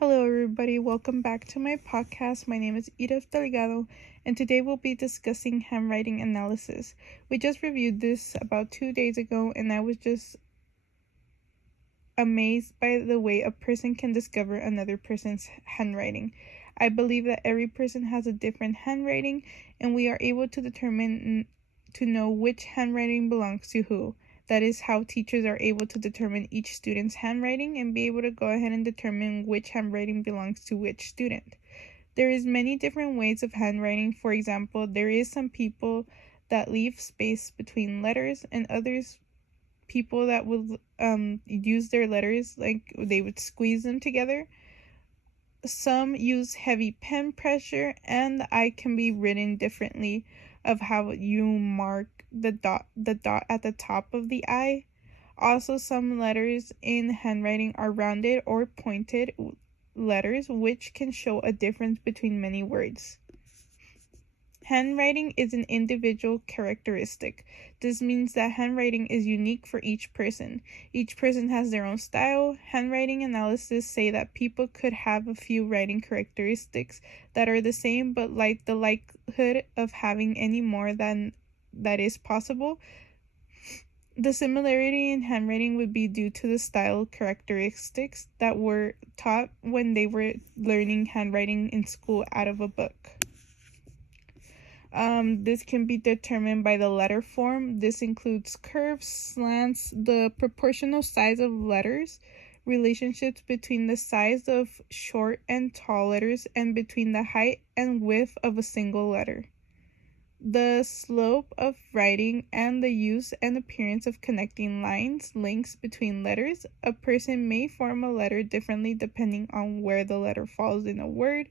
Hello, everybody. Welcome back to my podcast. My name is Edith Delgado, and today we'll be discussing handwriting analysis. We just reviewed this about 2 days ago, and I was just amazed by the way a person can discover another person's handwriting. I believe that every person has a different handwriting, and we are able to determine to know which handwriting belongs to who. That is how teachers are able to determine each student's handwriting and be able to go ahead and determine which handwriting belongs to which student. There is many different ways of handwriting. For example, there is some people that leave space between letters and others people that would use their letters like they would squeeze them together. Some use heavy pen pressure, and the I can be written differently of how you mark the dot at the top of the I. Also, some letters in handwriting are rounded or pointed letters, which can show a difference between many words. Handwriting is an individual characteristic. This means that handwriting is unique for each person. Each person has their own style. Handwriting analysis say that people could have a few writing characteristics that are the same, but like the likelihood of having any more than that is possible. The similarity in handwriting would be due to the style characteristics that were taught when they were learning handwriting in school out of a book. This can be determined by the letter form. This includes curves, slants, the proportional size of letters, relationships between the size of short and tall letters, and between the height and width of a single letter. The slope of writing and the use and appearance of connecting lines, links between letters. A person may form a letter differently depending on where the letter falls in a word,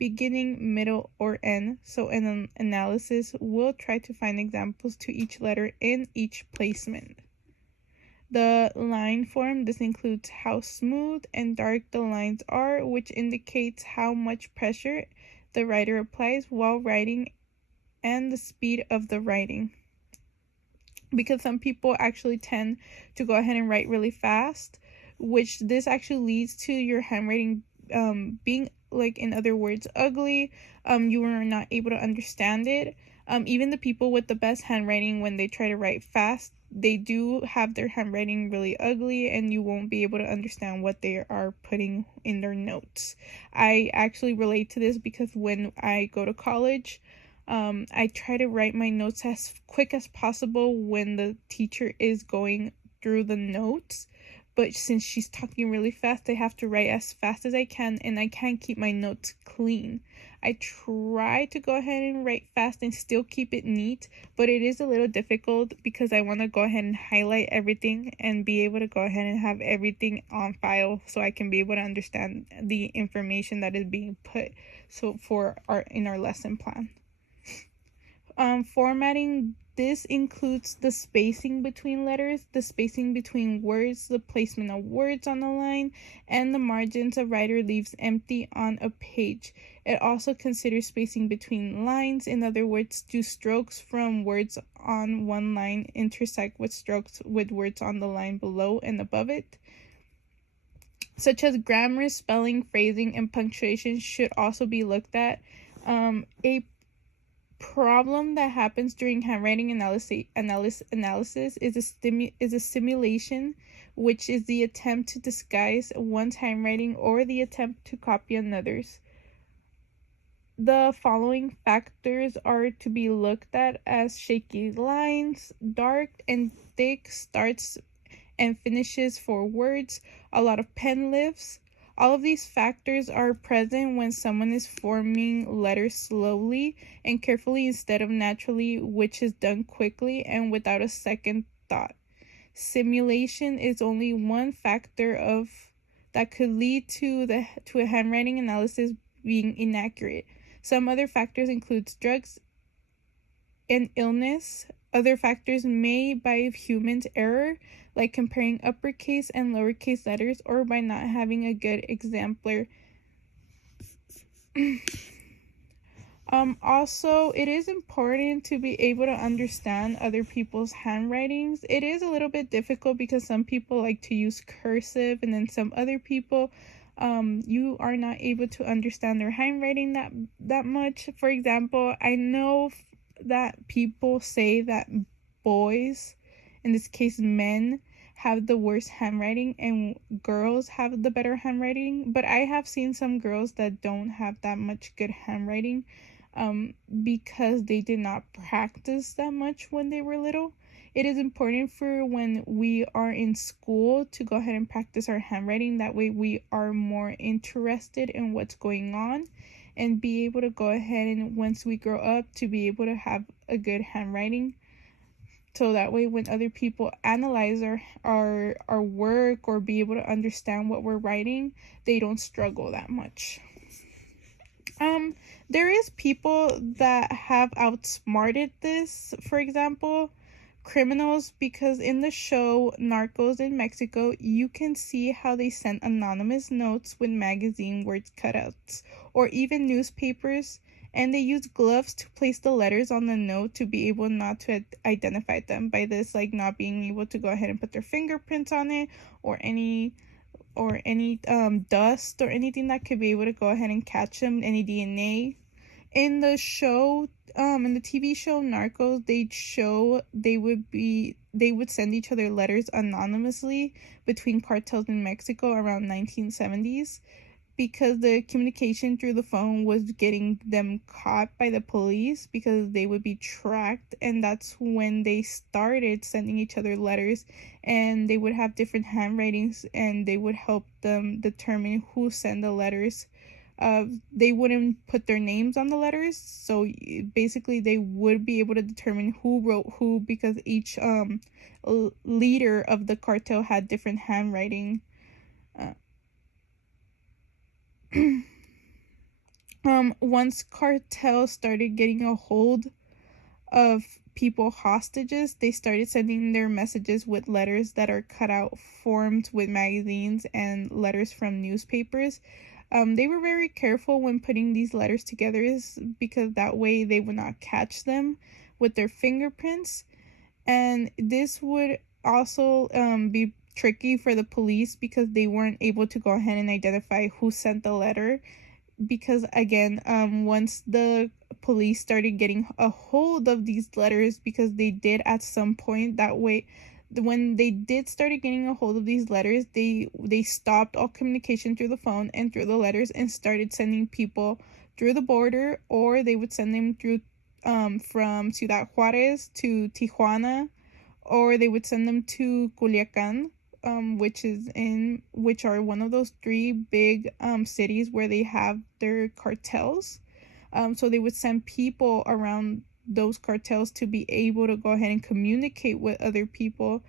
beginning, middle, or end. So an analysis will try to find examples to each letter in each placement. The line form, this includes how smooth and dark the lines are, which indicates how much pressure the writer applies while writing and the speed of the writing. Because some people actually tend to go ahead and write really fast, which this actually leads to your handwriting being, like, in other words, ugly. You are not able to understand it. Even the people with the best handwriting, when they try to write fast, they do have their handwriting really ugly, and you won't be able to understand what they are putting in their notes. I actually relate to this because when I go to college, I try to write my notes as quick as possible when the teacher is going through the notes. But since she's talking really fast, I have to write as fast as I can, and I can't keep my notes clean. I try to go ahead and write fast and still keep it neat, but it is a little difficult because I want to go ahead and highlight everything and be able to go ahead and have everything on file so I can be able to understand the information that is being put in our lesson plan. Formatting, this includes the spacing between letters, the spacing between words, the placement of words on the line, and the margins a writer leaves empty on a page. It also considers spacing between lines. In other words, do strokes from words on one line intersect with strokes with words on the line below and above it? Such as grammar, spelling, phrasing, and punctuation should also be looked at. A problem that happens during handwriting analysis is a simulation, which is the attempt to disguise one's handwriting or the attempt to copy another's. The following factors are to be looked at as shaky lines, dark and thick starts and finishes for words, a lot of pen lifts. All of these factors are present when someone is forming letters slowly and carefully instead of naturally, which is done quickly and without a second thought. Simulation is only one factor that could lead to a handwriting analysis being inaccurate. Some other factors include drugs and illness. Other factors made by humans error, like comparing uppercase and lowercase letters, or by not having a good exemplar. Also, it is important to be able to understand other people's handwritings. It is a little bit difficult because some people like to use cursive, and then some other people you are not able to understand their handwriting that much. For example, I know that people say that boys, in this case men, have the worst handwriting and girls have the better handwriting, but I have seen some girls that don't have that much good handwriting, because they did not practice that much when they were little. It is important for when we are in school to go ahead and practice our handwriting. That way we are more interested in what's going on and be able to go ahead and once we grow up to be able to have a good handwriting. So that way when other people analyze our work or be able to understand what we're writing, they don't struggle that much. There is people that have outsmarted this, for example, criminals, because in the show Narcos in Mexico, you can see how they sent anonymous notes with magazine word cutouts or even newspapers, and they use gloves to place the letters on the note to be able not to identify them, by this like not being able to go ahead and put their fingerprints on it or any dust or anything that could be able to go ahead and catch them, any DNA. In the show, in the TV show Narcos, they would send each other letters anonymously between cartels in Mexico around 1970s, because the communication through the phone was getting them caught by the police because they would be tracked, and that's when they started sending each other letters, and they would have different handwritings and they would help them determine who sent the letters. They wouldn't put their names on the letters, so basically they would be able to determine who wrote who, because each leader of the cartel had different handwriting. Once cartels started getting a hold of people hostages, they started sending their messages with letters that are cut out formed with magazines and letters from newspapers. They were very careful when putting these letters together, because that way they would not catch them with their fingerprints. And this would also be tricky for the police because they weren't able to go ahead and identify who sent the letter. Because again, once the police started getting a hold of these letters, because they did at some point, that way when they did started getting a hold of these letters, they stopped all communication through the phone and through the letters and started sending people through the border, or they would send them through from Ciudad Juarez to Tijuana, or they would send them to Culiacan, which are one of those three big cities where they have their cartels. So they would send people around those cartels to be able to go ahead and communicate with other people,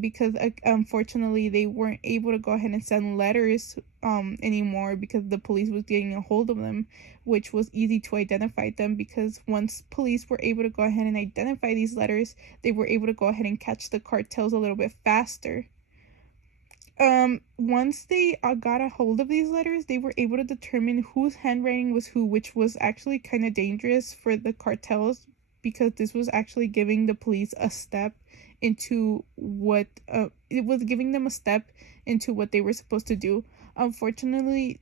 because unfortunately they weren't able to go ahead and send letters anymore, because the police was getting a hold of them, which was easy to identify them, because once police were able to go ahead and identify these letters, they were able to go ahead and catch the cartels a little bit faster. Once they got a hold of these letters, they were able to determine whose handwriting was who, which was actually kind of dangerous for the cartels, because this was actually giving the police a step into what it was giving them a step into what they were supposed to do. Unfortunately,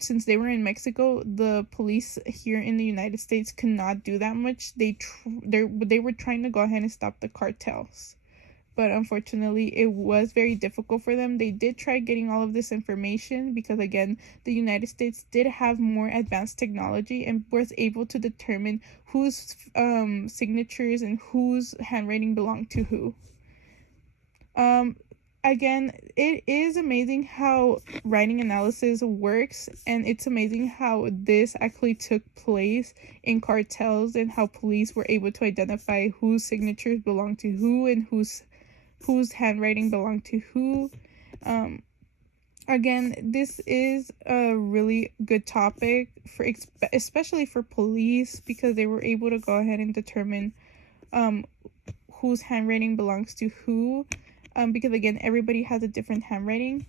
since they were in Mexico, the police here in the United States could not do that much. They were trying to go ahead and stop the cartels, but unfortunately it was very difficult for them. They did try getting all of this information because, again, the United States did have more advanced technology and was able to determine whose signatures and whose handwriting belonged to who. Again, it is amazing how writing analysis works, and it's amazing how this actually took place in cartels and how police were able to identify whose signatures belong to who and whose handwriting belonged to who. Again, this is a really good topic for especially for police, because they were able to go ahead and determine whose handwriting belongs to who, because again, everybody has a different handwriting.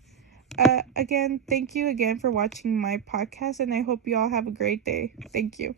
Again, thank you again for watching my podcast, and I hope you all have a great day. Thank you.